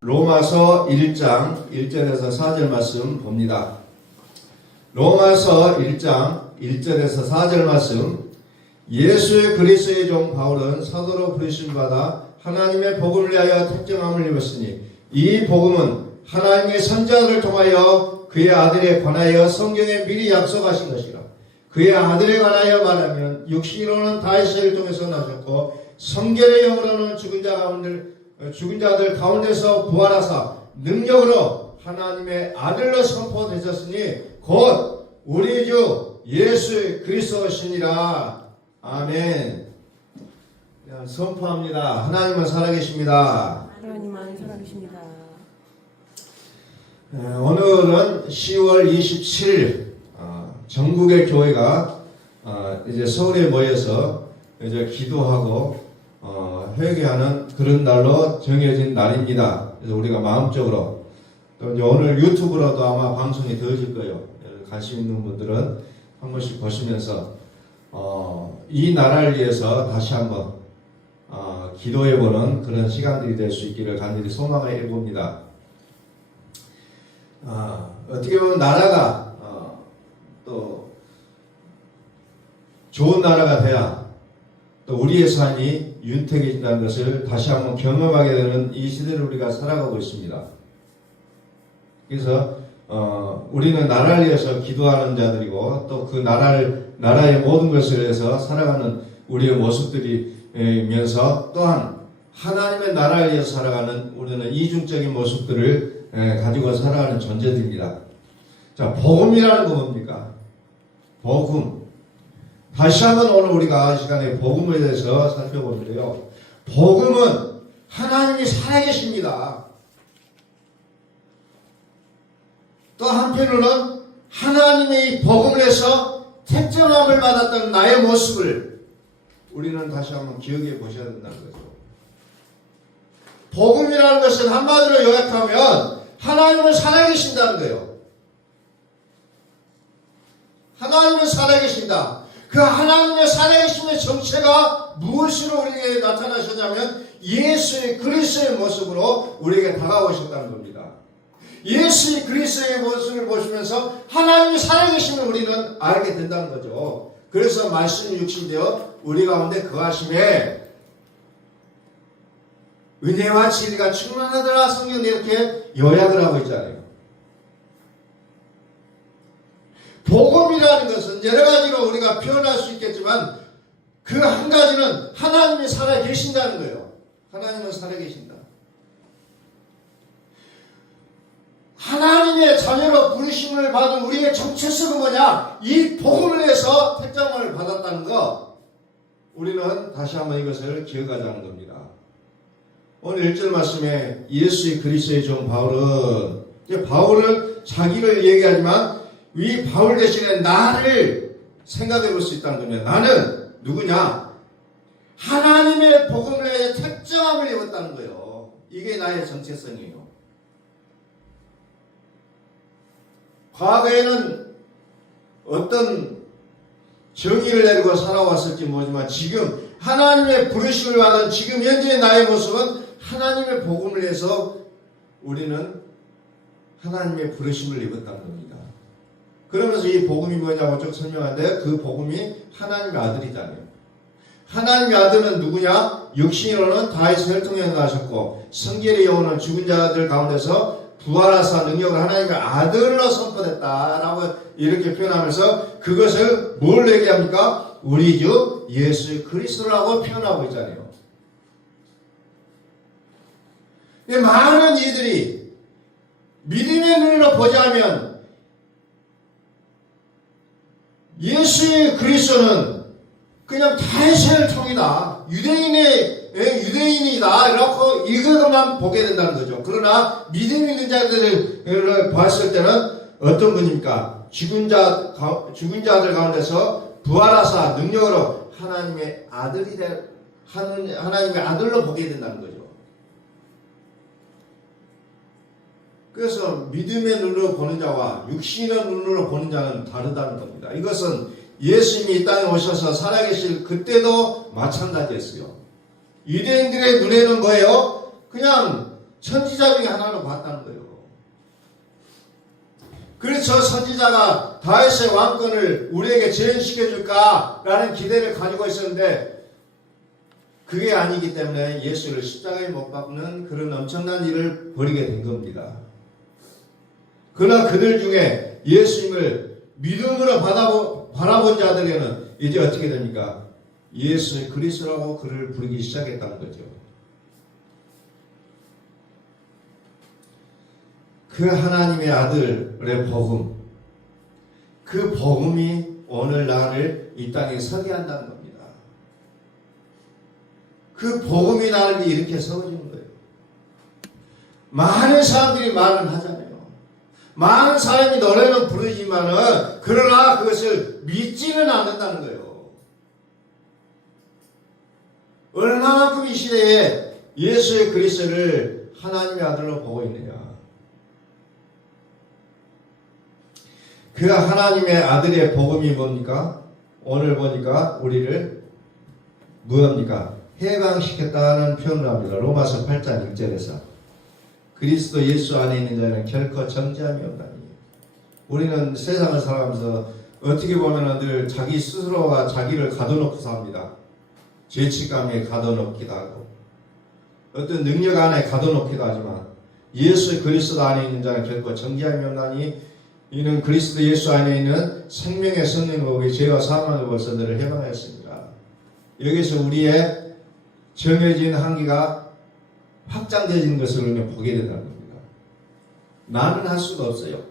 로마서 1장 1절에서 4절 말씀 봅니다. 로마서 1장 1절에서 4절 말씀. 예수의 그리스도의 종 바울은 사도로 부르심 받아 하나님의 복음을 위하여 택정함을 입었으니 이 복음은 하나님의 선지자들을 통하여 그의 아들에 관하여 성경에 미리 약속하신 것이라. 그의 아들에 관하여 말하면 육신으로는 다윗을 통해서 나셨고 성결의 영으로는 죽은 자들 가운데서 부활하사 능력으로 하나님의 아들로 선포되셨으니 곧 우리 주 예수 그리스도시니라. 아멘. 선포합니다. 하나님은 살아계십니다. 하나님은 살아계십니다. 오늘은 10월 27일 전국의 교회가 이제 서울에 모여서 이제 기도하고 회개하는 그런 날로 정해진 날입니다. 그래서 우리가 마음적으로 또 이제 오늘 유튜브로도 아마 방송이 되어질 거예요. 관심 있는 분들은 한 번씩 보시면서 이 나라를 위해서 다시 한번 기도해보는 그런 시간들이 될 수 있기를 간절히 소망해 봅니다. 어떻게 보면 나라가 또 좋은 나라가 돼야 또 우리의 삶이 윤택해진다는 것을 다시 한번 경험하게 되는 이 시대를 우리가 살아가고 있습니다. 그래서 우리는 나라를 위해서 기도하는 자들이고 또 그 나라의 모든 것을 위해서 살아가는 우리의 모습들이면서 또한 하나님의 나라를 위해서 살아가는 우리는 이중적인 모습들을 가지고 살아가는 존재들입니다. 자, 복음이라는 건 뭡니까? 복음. 다시 한번 오늘 우리가 이 시간에 복음에 대해서 살펴보는데요. 복음은 하나님이 살아계십니다. 또 한편으로는 하나님의 복음을 해서 택정함을 받았던 나의 모습을 우리는 다시 한번 기억해 보셔야 된다는 거죠. 복음이라는 것은 한마디로 요약하면 하나님은 살아계신다는 거예요. 하나님은 살아계신다. 그 하나님의 살아계심의 정체가 무엇으로 우리에게 나타나셨냐면 예수의 그리스도의 모습으로 우리에게 다가오셨다는 겁니다. 예수의 그리스도의 모습을 보시면서 하나님이 살아계심을 우리는 알게 된다는 거죠. 그래서 말씀이 육신되어 우리 가운데 거하심에 은혜와 진리가 충만하더라. 성경은 이렇게 요약을 하고 있잖아요. 복음이라는 것은 여러 가지로 우리가 표현할 수 있겠지만 그 한 가지는 하나님이 살아계신다는 거예요. 하나님은 살아계신다. 하나님의 자녀로 부르심을 받은 우리의 정체성은 뭐냐? 이 복음을 위해서 택정을 받았다는 것. 우리는 다시 한번 이것을 기억하자는 겁니다. 오늘 1절 말씀에 예수의 그리스도의 종 바울은 자기를 얘기하지만 이 바울 대신에 나를 생각해 볼 수 있다는 겁니다. 나는 누구냐? 하나님의 복음을 위해 택정함을 입었다는 거예요. 이게 나의 정체성이에요. 과거에는 어떤 정의를 내리고 살아왔을지 모르지만 지금 하나님의 부르심을 받은 지금 현재의 나의 모습은 하나님의 복음을 위해서 우리는 하나님의 부르심을 입었다는 겁니다. 그러면서 이 복음이 뭐냐고 쭉 설명하는데 그 복음이 하나님의 아들이잖아요. 하나님의 아들은 누구냐? 육신으로는 다윗의 혈통에서 나셨고 성결의 영으로는 죽은 자들 가운데서 부활하사 능력을 하나님의 아들로 선포됐다라고 이렇게 표현하면서 그것을 뭘 얘기합니까? 우리 주 예수 그리스도라고 표현하고 있잖아요. 많은 이들이 믿음의 눈으로 보자면 예수 그리스도는 그냥 다윗의 혈통이다. 유대인이다. 이렇게 이것만 보게 된다는 거죠. 그러나 믿음 있는 자들을 봤을 때는 어떤 분입니까? 죽은 자들 가운데서 부활하사 능력으로 하나님의 아들로 보게 된다는 거죠. 그래서 믿음의 눈으로 보는 자와 육신의 눈으로 보는 자는 다르다는 겁니다. 이것은 예수님이 이 땅에 오셔서 살아계실 그때도 마찬가지였어요. 유대인들의 눈에는 뭐예요? 그냥 선지자 중에 하나로 봤다는 거예요. 그래서 선지자가 다윗의 왕권을 우리에게 재현시켜줄까라는 기대를 가지고 있었는데 그게 아니기 때문에 예수를 십자가에 못 박는 그런 엄청난 일을 벌이게 된 겁니다. 그러나 그들 중에 예수님을 믿음으로 바라본 자들에게는 이제 어떻게 됩니까? 예수 그리스도라고 그를 부르기 시작했다는 거죠. 그 하나님의 아들의 복음, 그 복음이 오늘 나를 이 땅에 서게 한다는 겁니다. 그 복음이 나를 이렇게 세워주는 거예요. 많은 사람들이 말은 하잖아요. 많은 사람이 노래는 부르지만은 그러나 그것을 믿지는 않는다는 거예요. 얼마만큼 이 시대에 예수의 그리스도를 하나님의 아들로 보고 있느냐. 그 하나님의 아들의 복음이 뭡니까? 오늘 보니까 우리를 무엇입니까? 해방시켰다는 표현을 합니다. 로마서 8장 1절에서 그리스도 예수 안에 있는 자는 결코 정죄함이 없나니. 우리는 세상을 살아가면서 어떻게 보면 늘 자기 스스로가 자기를 가둬놓고 삽니다. 죄책감에 가둬놓기도 하고 어떤 능력 안에 가둬놓기도 하지만 예수 그리스도 안에 있는 자는 결코 정죄함이 없나니 이는 그리스도 예수 안에 있는 생명의 성령으로 죄와 사망의 벌써 너를 해방하였습니다. 여기서 우리의 정해진 한계가 확장되어지는 것을 우리는 보게 된다는 겁니다. 나는 할 수가 없어요.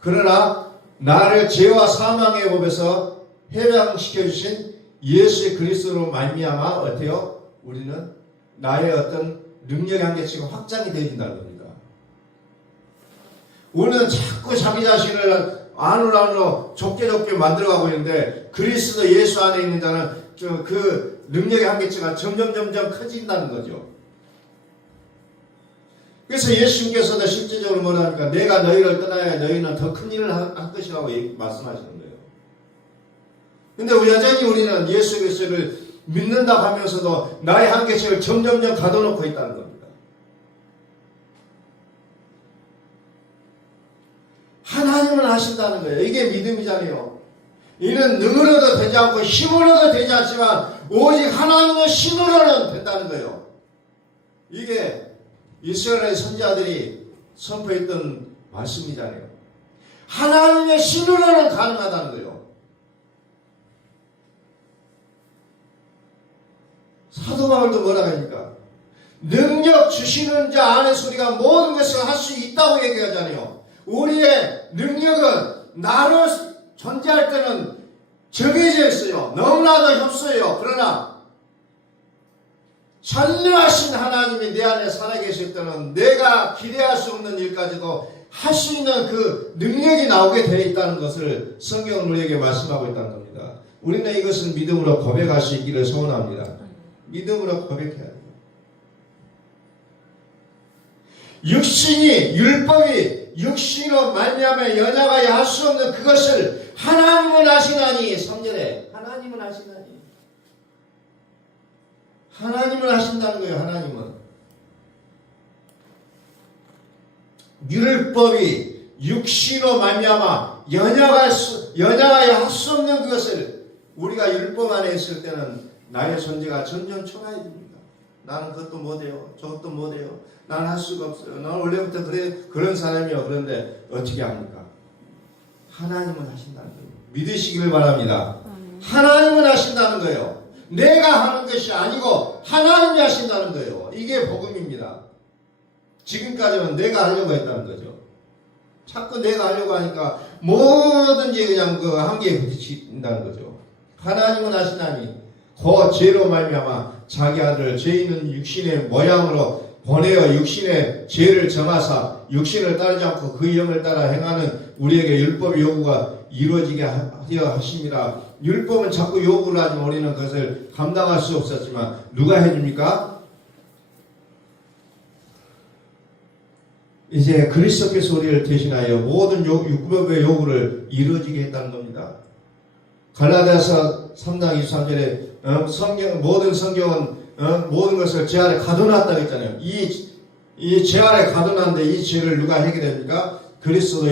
그러나 나를 죄와 사망의 법에서 해방시켜 주신 예수의 그리스도로 말미암아 어때요? 우리는 나의 어떤 능력의 한계치가 확장이 되어진다는 겁니다. 우리는 자꾸 자기 자신을 안으로 좁게 만들어가고 있는데 그리스도 예수 안에 있는 자는 그 능력의 한계치가 점점 커진다는 거죠. 그래서 예수님께서도 실제적으로 뭐라 합니까? 내가 너희를 떠나야 너희는 더 큰 일을 할 것이라고 말씀하시는 거예요. 근데 여전히 우리는 예수 그리스도를 믿는다고 하면서도 나의 한계치를 점점 가둬놓고 있다는 겁니다. 하나님은 하신다는 거예요. 이게 믿음이잖아요. 이는 능으로도 되지 않고 힘으로도 되지 않지만 오직 하나님의 신으로는 된다는 거예요. 이게 이스라엘 선지자들이 선포했던 말씀이잖아요. 하나님의 신으로는 가능하다는 거예요. 사도 바울도 뭐라 합니까? 능력 주시는 자 안에 우리가 모든 것을 할 수 있다고 얘기하잖아요. 우리의 능력은 나로 존재할 때는 정해져 있어요. 너무나도 협소해요. 그러나 전능하신 하나님이 내 안에 살아계실 때는 내가 기대할 수 없는 일까지도 할 수 있는 그 능력이 나오게 되어 있다는 것을 성경은 우리에게 말씀하고 있다는 겁니다. 우리는 이것을 믿음으로 고백할 수 있기를 소원합니다. 믿음으로 고백해야 돼요. 율법이 육신으로 말미암아 연약하여 할 수 없는 그것을 하나님은 하시나니 3절에 하나님은 하시나니 하나님은 하신다는 거예요. 하나님은 율법이 육신으로 말미암아 연약하여 할 수 없는 그것을 우리가 율법 안에 있을 때는 나의 존재가 점점 초라해집니다. 나는 그것도 못해요. 저것도 못해요. 나는 할 수가 없어요. 나는 원래부터 그런 사람이요. 그런데 어떻게 합니까? 하나님은 하신다는 거예요. 믿으시기를 바랍니다. 하나님은 하신다는 거예요. 내가 하는 것이 아니고 하나님이 하신다는 거예요. 이게 복음입니다. 지금까지는 내가 하려고 했다는 거죠. 자꾸 내가 하려고 하니까 뭐든지 그냥 그 한계에 부딪힌다는 거죠. 하나님은 하시나니 그 죄로 말미암아 자기 아들을 죄 있는 육신의 모양으로 보내어 육신의 죄를 정하사 육신을 따르지 않고 그 영을 따라 행하는 우리에게 율법의 요구가 이루어지게 하여 하십니다. 율법은 자꾸 요구를 하지만 우리는 그것을 감당할 수 없었지만 누가 해줍니까? 이제 그리스도께서 우리를 대신하여 모든 율법의 요구를 이루어지게 했다는 겁니다. 갈라디아서 3장 23절에 모든 성경은 모든 것을 제 안에 가둬놨다고 했잖아요. 이 이 죄 아래 가둬놨는데 이 죄를 누가 해결합니까? 그리스도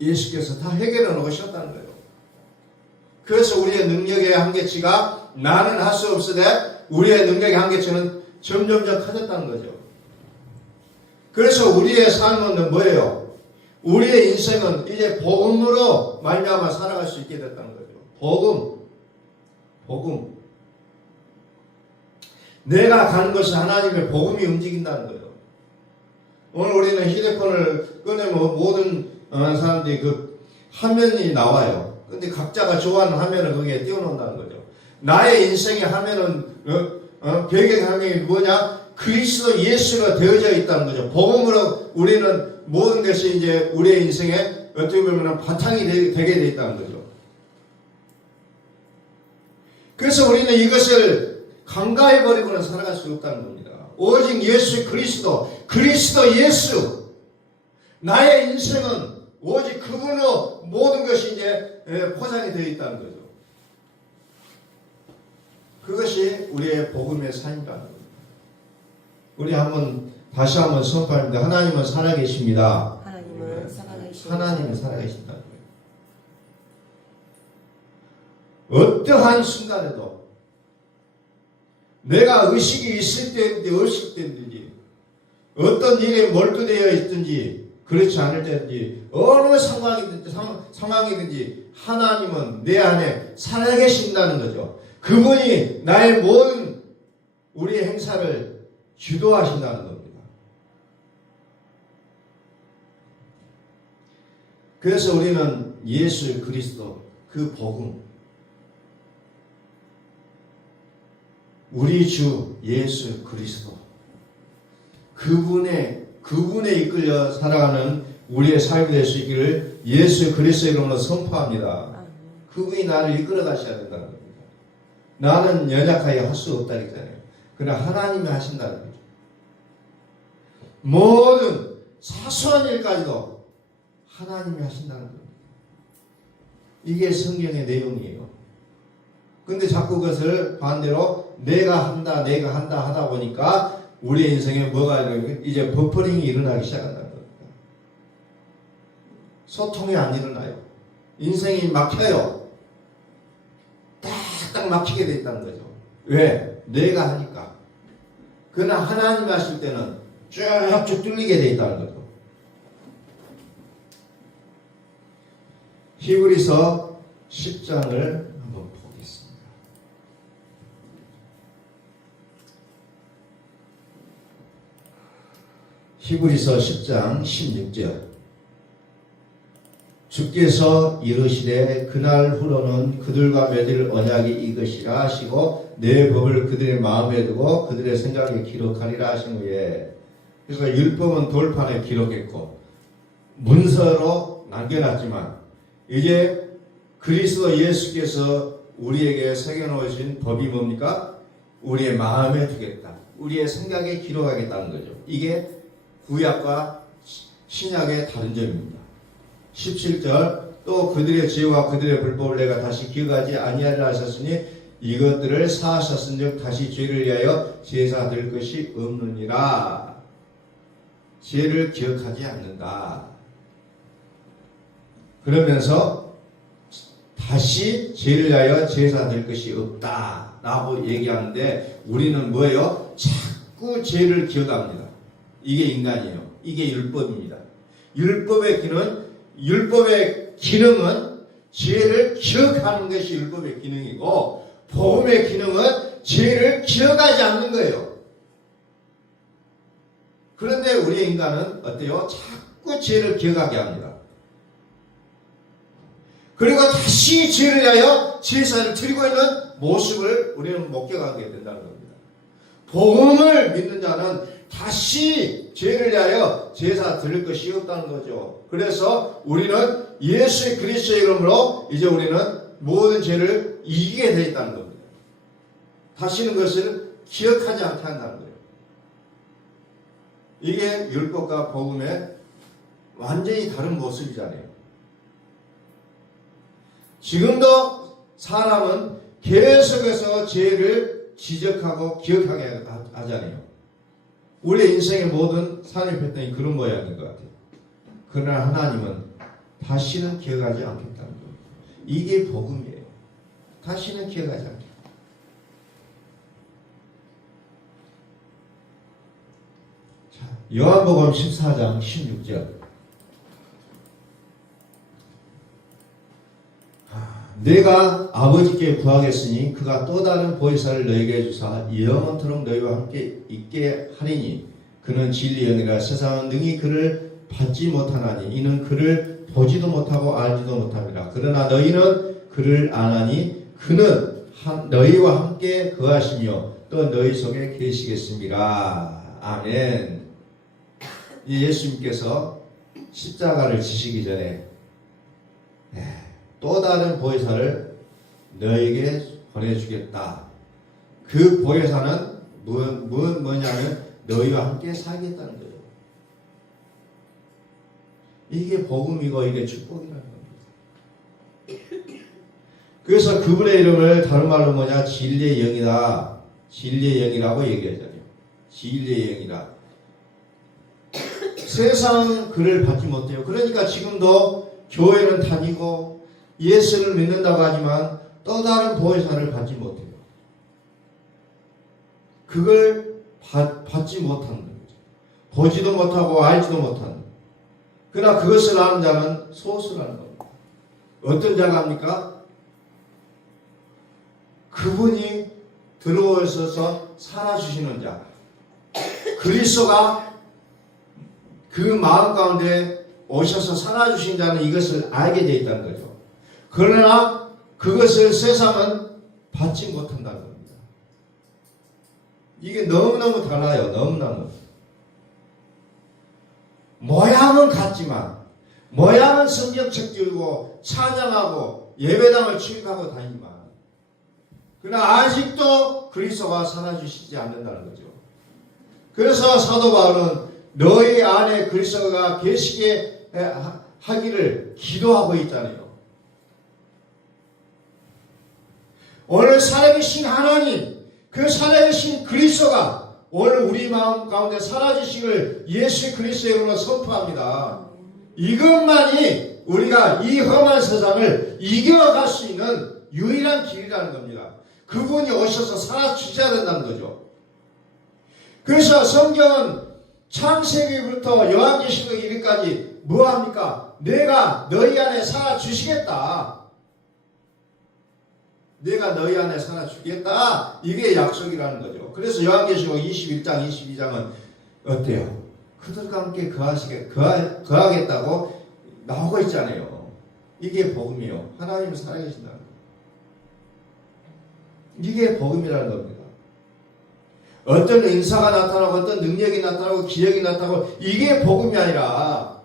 예수께서 다 해결해 놓으셨다는 거예요. 그래서 우리의 능력의 한계치가 나는 할 수 없으되 우리의 능력의 한계치는 점점점 커졌다는 거죠. 그래서 우리의 삶은 뭐예요? 우리의 인생은 이제 복음으로 말미암아 살아갈 수 있게 됐다는 거죠. 복음. 내가 가는 것이 하나님의 복음이 움직인다는 거예요. 오늘 우리는 휴대폰을 꺼내면 모든 사람들이 그 화면이 나와요. 근데 각자가 좋아하는 화면을 거기에 띄워놓는다는 거죠. 나의 인생의 화면은 배경 화면이 뭐냐? 그리스도 예수가 되어져 있다는 거죠. 복음으로 우리는 모든 것이 이제 우리의 인생에 어떻게 보면 바탕이 되게 되어 있다는 거죠. 그래서 우리는 이것을 간과해버리고는 살아갈 수 없다는 겁니다. 오직 예수 그리스도 예수. 나의 인생은 오직 그분으로 모든 것이 이제 포장이 되어 있다는 거죠. 그것이 우리의 복음의 삶이라는 겁니다. 우리 다시 한번 선포합니다. 하나님은 살아계십니다. 하나님은 살아계신다는 거예요. 어떠한 순간에도 내가 의식이 있을 때든지 없을 때든지 어떤 일에 몰두되어 있든지 그렇지 않을 때든지 어느 상황이든지 하나님은 내 안에 살아계신다는 거죠. 그분이 나의 모든 우리의 행사를 주도하신다는 겁니다. 그래서 우리는 예수 그리스도 그 복음 우리 주 예수 그리스도 그분에 이끌려 살아가는 우리의 삶이 될 수 있기를 예수 그리스도의 이름으로 선포합니다. 그분이 나를 이끌어 가셔야 된다는 겁니다. 나는 연약하여 할 수 없다 그랬잖아요. 그러나 하나님이 하신다는 거죠. 모든 사소한 일까지도 하나님이 하신다는 겁니다. 이게 성경의 내용이에요. 근데 자꾸 그것을 반대로 내가 한다 하다 보니까 우리의 인생에 뭐가 이제 버퍼링이 일어나기 시작한다는 겁니다. 소통이 안 일어나요. 인생이 막혀요. 딱 막히게 돼 있다는 거죠. 왜? 내가 하니까. 그러나 하나님이 하실 때는 쭉쭉 뚫리게 돼 있다는 거죠. 히브리서 10장을 한번 보겠습니다. 히브리서 10장 16절 주께서 이르시되 그날 후로는 그들과 맺을 언약이 이것이라 하시고 내 법을 그들의 마음에 두고 그들의 생각에 기록하리라 하신 후에 그래서 율법은 돌판에 기록했고 문서로 남겨놨지만 이제 그리스도 예수께서 우리에게 새겨놓으신 법이 뭡니까? 우리의 마음에 두겠다. 우리의 생각에 기록하겠다는 거죠. 이게 구약과 신약의 다른 점입니다. 17절 또 그들의 죄와 그들의 불법을 내가 다시 기억하지 아니하리라 하셨으니 이것들을 사하셨은즉 다시 죄를 위하여 제사 될 것이 없느니라. 죄를 기억하지 않는다. 그러면서 다시 죄를 위하여 제사 될 것이 없다 라고 얘기하는데 우리는 뭐예요? 자꾸 죄를 기억합니다. 이게 인간이에요. 이게 율법입니다. 율법의 기능은 죄를 기억하는 것이 율법의 기능이고 복음의 기능은 죄를 기억하지 않는 거예요. 그런데 우리 인간은 어때요? 자꾸 죄를 기억하게 합니다. 그리고 다시 죄를 위하여 제사를 드리고 있는 모습을 우리는 목격하게 된다는 겁니다. 복음을 믿는 자는 다시 죄를 위하여 제사 드릴 것이 없다는 거죠. 그래서 우리는 예수 그리스도의 이름으로 이제 우리는 모든 죄를 이기게 되어 있다는 겁니다. 다시는 그것을 기억하지 않게 한다는 거예요. 이게 율법과 복음의 완전히 다른 모습이잖아요. 지금도 사람은 계속해서 죄를 지적하고 기억하게 하잖아요. 우리 인생의 모든 산의 패턴이 그런 모양인 것 같아요. 그러나 하나님은 다시는 기억하지 않겠다는 거예요. 이게 복음이에요. 다시는 기억하지 않겠다. 자, 요한복음 14장 16절. 내가 아버지께 구하겠으니 그가 또 다른 보혜사를 너희에게 주사 영원토록 너희와 함께 있게 하리니 그는 진리의 영이라 세상은 능히 그를 받지 못하나니 이는 그를 보지도 못하고 알지도 못합니다. 그러나 너희는 그를 아나니 그는 너희와 함께 거하시며 또 너희 속에 계시겠습니다. 아멘. 예수님께서 십자가를 지시기 전에 또 다른 보혜사를 너에게 보내주겠다. 그 보혜사는 뭐냐면 너희와 함께 살겠다는 거예요. 이게 복음이고 이게 축복이라는 겁니다. 그래서 그분의 이름을 다른 말로 뭐냐? 진리의 영이다. 진리의 영이라고 얘기하잖아요. 진리의 영이다. 세상은 그를 받지 못해요. 그러니까 지금도 교회는 다니고 예수를 믿는다고 하지만 또 다른 보혜사를 받지 못해요. 그걸 받지 못하는 거죠. 보지도 못하고 알지도 못하는. 그러나 그것을 아는 자는 소수라는 겁니다. 어떤 자가 합니까? 그분이 들어오셔서 살아주시는 자. 그리스도가 그 마음 가운데 오셔서 살아주신 자는 이것을 알게 되어 있다는 거죠. 그러나 그것을 세상은 받지 못한다는 겁니다. 이게 너무너무 달라요. 너무너무. 모양은 같지만 모양은 성경책 들고 찬양하고 예배당을 출입하고 다니지만 그러나 아직도 그리스도가 살아주시지 않는다는 거죠. 그래서 사도 바울은 너희 안에 그리스도가 계시게 하기를 기도하고 있잖아요. 오늘 살아계신 하나님, 그 살아계신 그리스도가 오늘 우리 마음 가운데 살아주시기를 예수 그리스도의 이름으로 선포합니다. 이것만이 우리가 이 험한 세상을 이겨갈 수 있는 유일한 길이라는 겁니다. 그분이 오셔서 살아주셔야 된다는 거죠. 그래서 성경은 창세기부터 요한계시록 이르기까지 뭐합니까? 내가 너희 안에 살아주시겠다. 내가 너희 안에 살아주겠다. 이게 약속이라는 거죠. 그래서 요한계시록 21장, 22장은 어때요? 그들과 함께 거하겠다고 나오고 있잖아요. 이게 복음이요. 하나님은 살아계신다는 거예요. 이게 복음이라는 겁니다. 어떤 인사가 나타나고 어떤 능력이 나타나고 기적이 나타나고 이게 복음이 아니라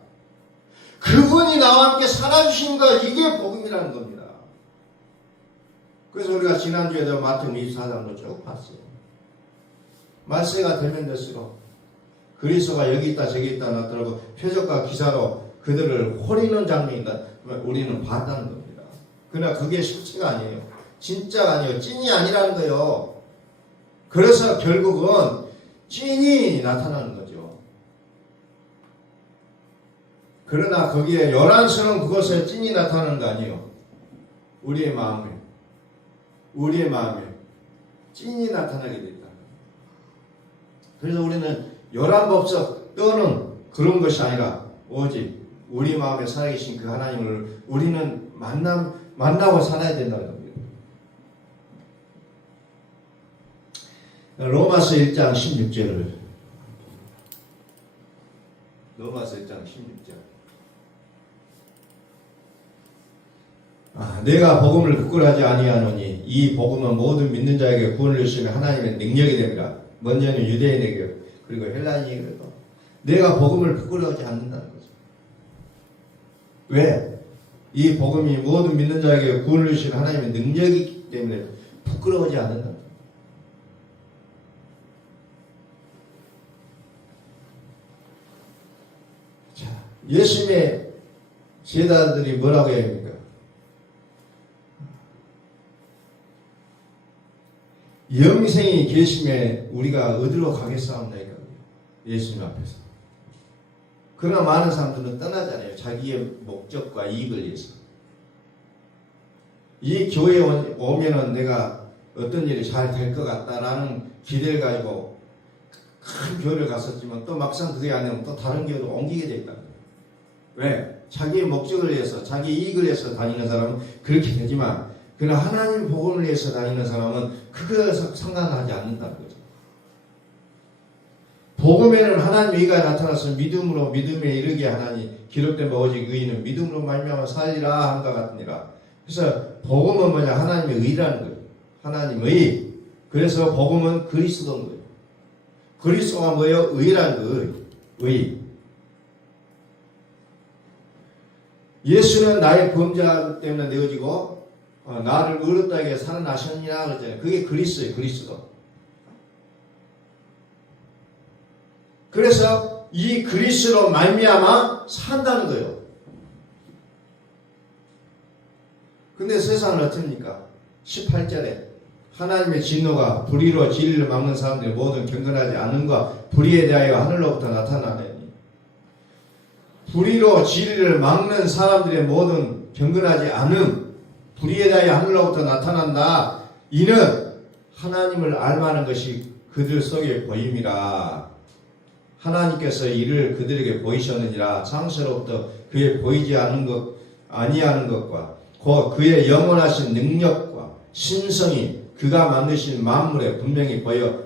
그분이 나와 함께 살아주신 것 이게 복음이라는 겁니다. 그래서 우리가 지난주에도 마태복음 24장도 쭉 봤어요. 말세가 되면 될수록 그리스도가 여기 있다 저기 있다 나타나고 표적과 기사로 그들을 호리는 장면이다. 우리는 봤다는 겁니다. 그러나 그게 실체가 아니에요. 진짜가 아니에요. 찐이 아니라는 거예요. 그래서 결국은 찐이 나타나는 거죠. 그러나 거기에 요란스러운 그것에 찐이 나타나는 거 아니에요. 우리의 마음에 찐이 나타나게 된다. 그래서 우리는 요란법석 떠는 그런 것이 아니라 오직 우리 마음에 살아계신 그 하나님을 우리는 만나고 살아야 된다는 겁니다. 로마서 1장 16절을 로마서 1장 16절 내가 복음을 부끄러워하지 아니하노니 이 복음은 모든 믿는 자에게 구원을 주시는 하나님의 능력이 됩니다. 먼저는 유대인에게 그리고 헬라인에게도 내가 복음을 부끄러워하지 않는다는 거죠. 왜? 이 복음이 모든 믿는 자에게 구원을 주시는 하나님의 능력이기 때문에 부끄러워하지 않는다는 거죠. 자, 예수님의 제자들이 뭐라고 해야 합니까? 영생이 계심에 우리가 어디로 가겠사옵나이까? 예수님 앞에서. 그러나 많은 사람들은 떠나잖아요. 자기의 목적과 이익을 위해서. 이 교회에 오면은 내가 어떤 일이 잘 될 것 같다라는 기대를 가지고 큰 교회를 갔었지만 또 막상 그게 아니면 또 다른 교회로 옮기게 돼 있다는 거예요. 왜? 자기의 목적을 위해서, 자기 이익을 위해서 다니는 사람은 그렇게 되지만, 그러나 하나님 복음을 위해서 다니는 사람은 그거 상관하지 않는다는 거죠. 복음에는 하나님의 의가 나타나서 믿음으로 믿음에 이르게 하나니 기록된 바 오직 의인은 믿음으로 말미암아 살리라 함과 같으니라. 그래서 복음은 뭐냐? 하나님의 의라는 거예요. 하나님의 의. 그래서 복음은 그리스도인 거예요. 그리스도가 뭐예요? 의라는 거예요. 의. 예수는 나의 범죄 때문에 내어지고 나를 의롭다하게 살아나셨느냐 그랬잖아요. 그게 그리스도예요. 그리스도. 그래서 이 그리스도로 말미암아 산다는 거예요. 근데 세상은 어떻습니까? 18절에 하나님의 진노가 불의로 진리를 막는 사람들의 모든 경건하지 않음과 불의에 대하여 하늘로부터 나타나네. 불의로 진리를 막는 사람들의 모든 경건하지 않음, 불의에 대하여 하늘로부터 나타난다. 이는 하나님을 알만한 것이 그들 속에 보임이라. 하나님께서 이를 그들에게 보이셨느니라. 창세로부터 그의 보이지 않은 것 아니하는 것과 곧 그의 영원하신 능력과 신성이 그가 만드신 만물에 분명히 보여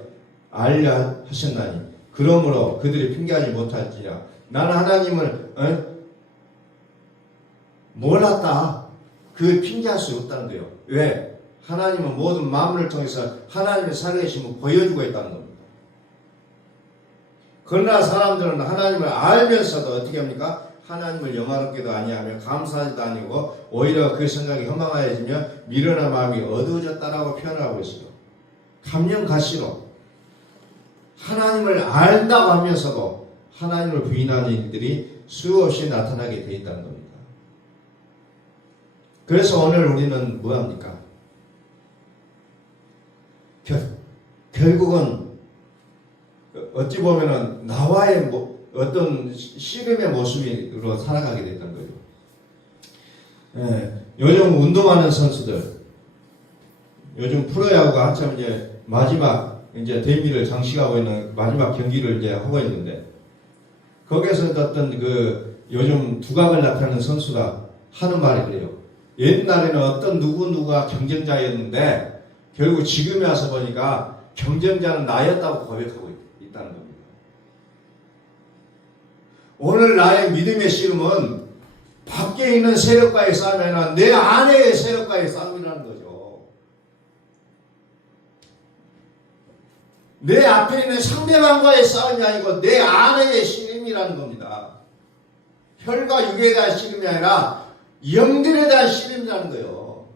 알려 하셨나니 그러므로 그들이 핑계하지 못할지라. 나는 하나님을 몰랐다. 그 핑계할 수 없다는 거예요. 왜? 하나님은 모든 만물을 통해서 하나님의 살아계심을 보여주고 있다는 겁니다. 그러나 사람들은 하나님을 알면서도 어떻게 합니까? 하나님을 영화롭게도 아니하며 감사하지도 아니고 오히려 그 생각이 허망하여지며 미련한 마음이 어두워졌다라고 표현하고 있어요. 감명가시로 하나님을 안다고 하면서도 하나님을 부인하는 일들이 수없이 나타나게 되어 있다는 겁니다. 그래서 오늘 우리는 뭐합니까? 결국은 어찌 보면은 나와의 어떤 씨름의 모습으로 살아가게 됐던 거예요. 예, 요즘 운동하는 선수들, 요즘 프로야구가 한참 이제 마지막 이제 데뷔를 장식하고 있는 마지막 경기를 이제 하고 있는데, 거기에서 어떤 그 요즘 두각을 나타내는 선수가 하는 말이 그래요. 옛날에는 어떤 누구가 경쟁자였는데 결국 지금에 와서 보니까 경쟁자는 나였다고 고백하고 있다는 겁니다. 오늘 나의 믿음의 씨름은 밖에 있는 세력과의 싸움이 아니라 내 안의 세력과의 싸움이라는 거죠. 내 앞에 있는 상대방과의 싸움이 아니고 내 안의 씨름이라는 겁니다. 혈과 육에 대한 씨름이 아니라 영들에 대한 씨름이라는 거예요.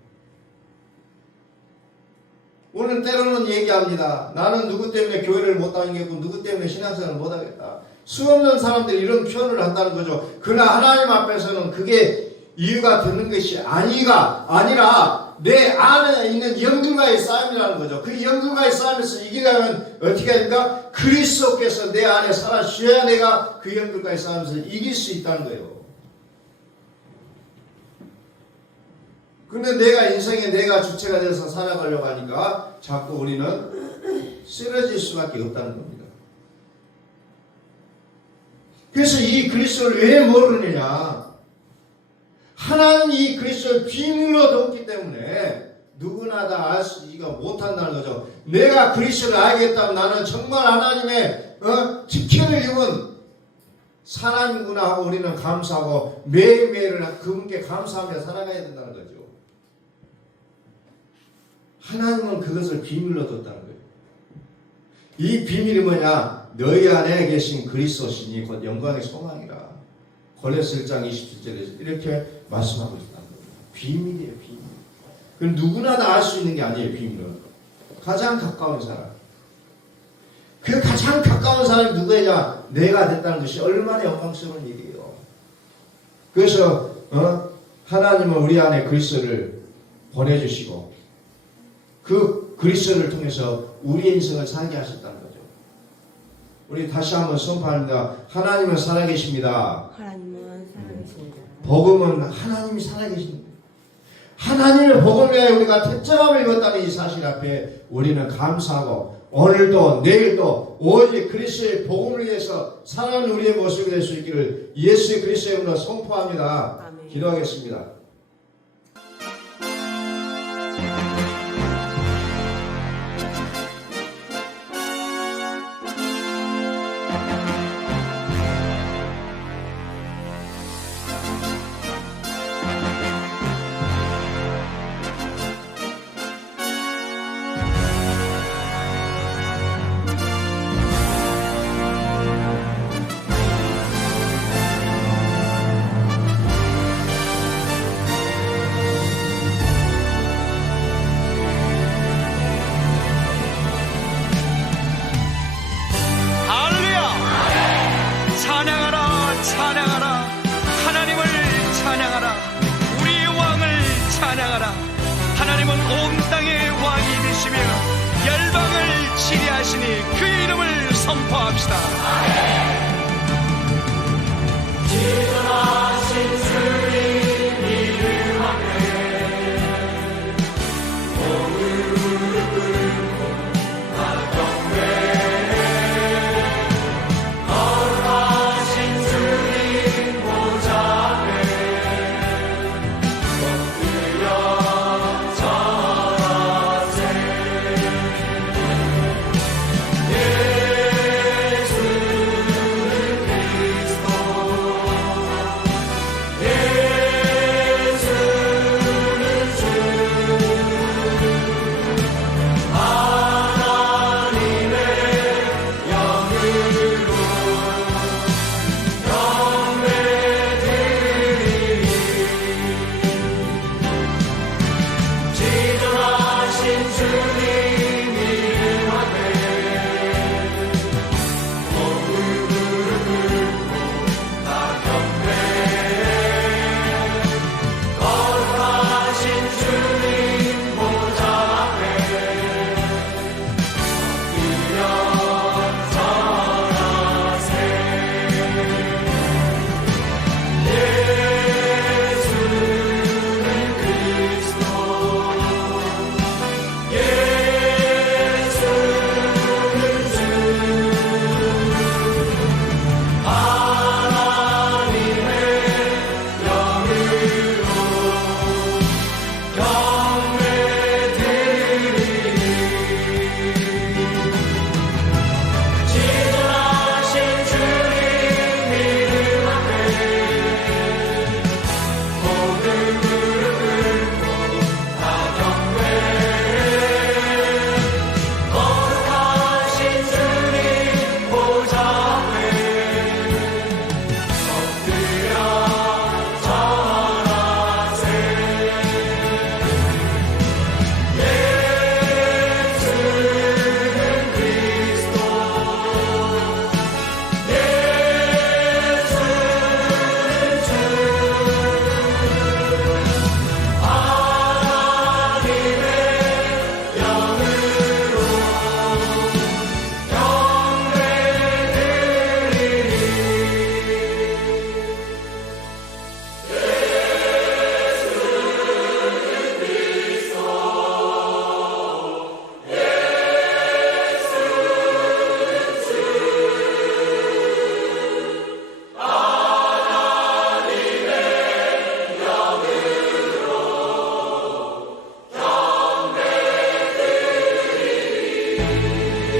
오늘 때로는 얘기합니다. 나는 누구 때문에 교회를 못 다니겠고 누구 때문에 신앙생활을 못 하겠다. 수없는 사람들이 이런 표현을 한다는 거죠. 그러나 하나님 앞에서는 그게 이유가 되는 것이 아니라 내 안에 있는 영들과의 싸움이라는 거죠. 그 영들과의 싸움에서 이기려면 어떻게 해야 됩니까? 그리스도께서 내 안에 살아주셔야 내가 그 영들과의 싸움에서 이길 수 있다는 거예요. 근데 내가 인생에 내가 주체가 돼서 살아가려고 하니까 자꾸 우리는 쓰러질 수밖에 없다는 겁니다. 그래서 이 그리스도를 왜 모르느냐? 하나님 이 그리스도를 비밀로 뒀기 때문에 누구나 다 알지가 못한다는 거죠. 내가 그리스도를 알겠다면 나는 정말 하나님의 직분을 입은 사람이구나 하고 우리는 감사하고 매일매일을 그분께 감사하며 살아가야 된다는 거죠. 하나님은 그것을 비밀로 뒀다는 거예요. 이 비밀이 뭐냐? 너희 안에 계신 그리스도시니 곧 영광의 소망이라. 골로새 1장 27절에서 이렇게 말씀하고 있다는 거예요. 비밀이에요, 비밀. 그럼 누구나 다 알 수 있는 게 아니에요, 비밀은. 가장 가까운 사람. 그 가장 가까운 사람이 누구냐? 내가 됐다는 것이 얼마나 영광스러운 일이에요. 그래서 하나님은 우리 안에 그리스도를 보내주시고 그 그리스도를 통해서 우리의 인생을 살게 하셨다는 거죠. 우리 다시 한번 선포합니다. 하나님은 살아계십니다. 하나님은 살아계십니다. 복음은 하나님이 살아계십니다. 하나님의 복음을 위하여 우리가 택정함을 입었다는 이 사실 앞에 우리는 감사하고 오늘도 내일도 오직 그리스도의 복음을 위해서 살아가는 우리의 모습이 될 수 있기를 예수 그리스도의 이름으로 선포합니다. 아멘. 기도하겠습니다. 하나님은 온 땅의 왕이 되시며 열방을 치리하시니 그 이름을 선포합시다. 지존하신 주님 이름 앞에 무릎 꿇고 다 경배해. 거룩하신 주님 보좌 앞에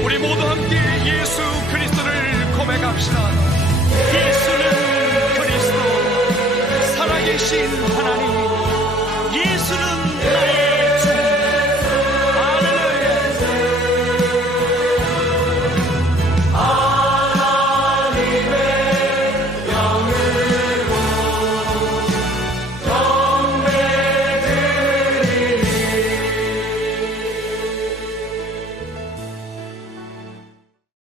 우리 모두 함께 예수 그리스도를 고백합시다. 예수는 그리스도, 살아계신 하나님. 예수는